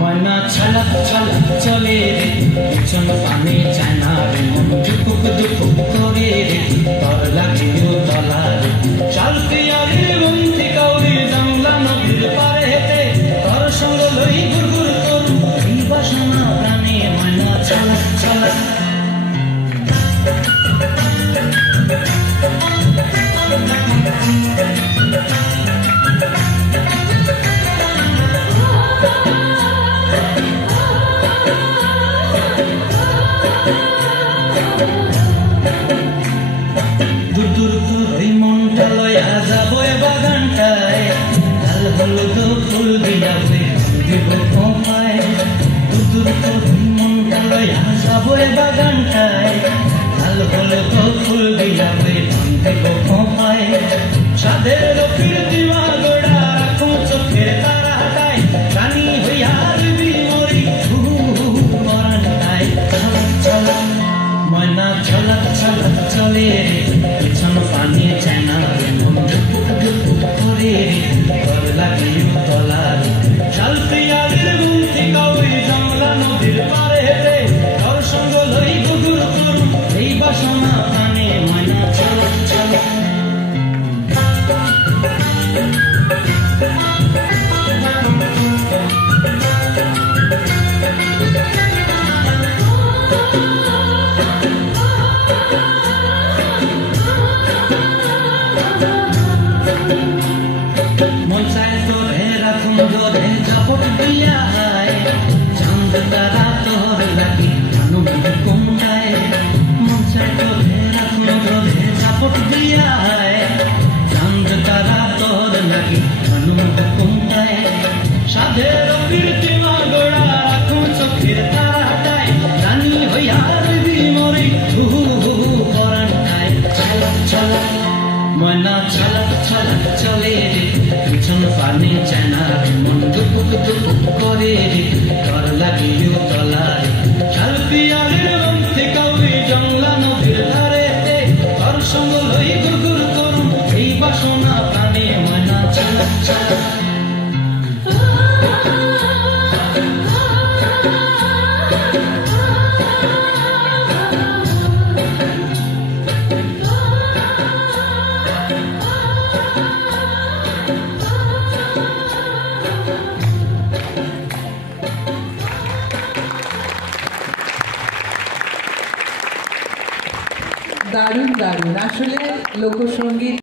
ময়না ছলক ছলক চলে রে পিছন পানে জানা রে মন দুপুক দুপুক করে রে তোর লাগিও তলা রে চালতে আরে বন্ধি কাউরি জংলা নদীর পারে হেতে তোর সঙ্গ লই গুরগুর করু এই বাসনা প্রাণে ময়না ছলক ছলক ফুল বিলাবে দিব কমায় দুদুর তো মনটা লয়া যাবো বাগানটায় লাল হলে তো ফুল বিলাবে দিব কমায় সাদের কীর্তিমা গোড়া রাখো চোখের তারাটায় রানী হইয়ার বিমরি মরানটায় ছলক ছলক ময়না ছলক ছলক চলে রে পিছন পানি চেনা রে মন দুপুক দুপুক করে রে তোর লাগিও তলা রে চালতে আবির গুনতি কাউরি জংলা নদীর পারে হেতে তোর সঙ্গ লই গুগুর করু এই বাসনা প্রাণে ময়না ছলক ছলক তারা তোর লাগি আনন্দ কমটায় মন চাই তোরে রাখুন তোরে সাপোর্ট দিয়া চাঁদ তারা তোর লাগি আনন্দ কমটায় সাধের কীর্তিমা গোড়া রাখুন চোখের তারাটায় রানী হইয়ার বিমরি পরানটায় ছলক ছলক ময়না ছলক ছলক চলে রে পিছন পানে চেনা রে মন দুপুক দুপুক করে রে তোর লাগিও তলা রে চালতি আরে বন্ধি কাউরি জংলা নদীর ধারেতে তোর সঙ্গ লই গুরগুর করু এই বাসনা প্রাণে ময়না ছলক ছলক দারুণ দারুণ আসলে লোকসঙ্গীত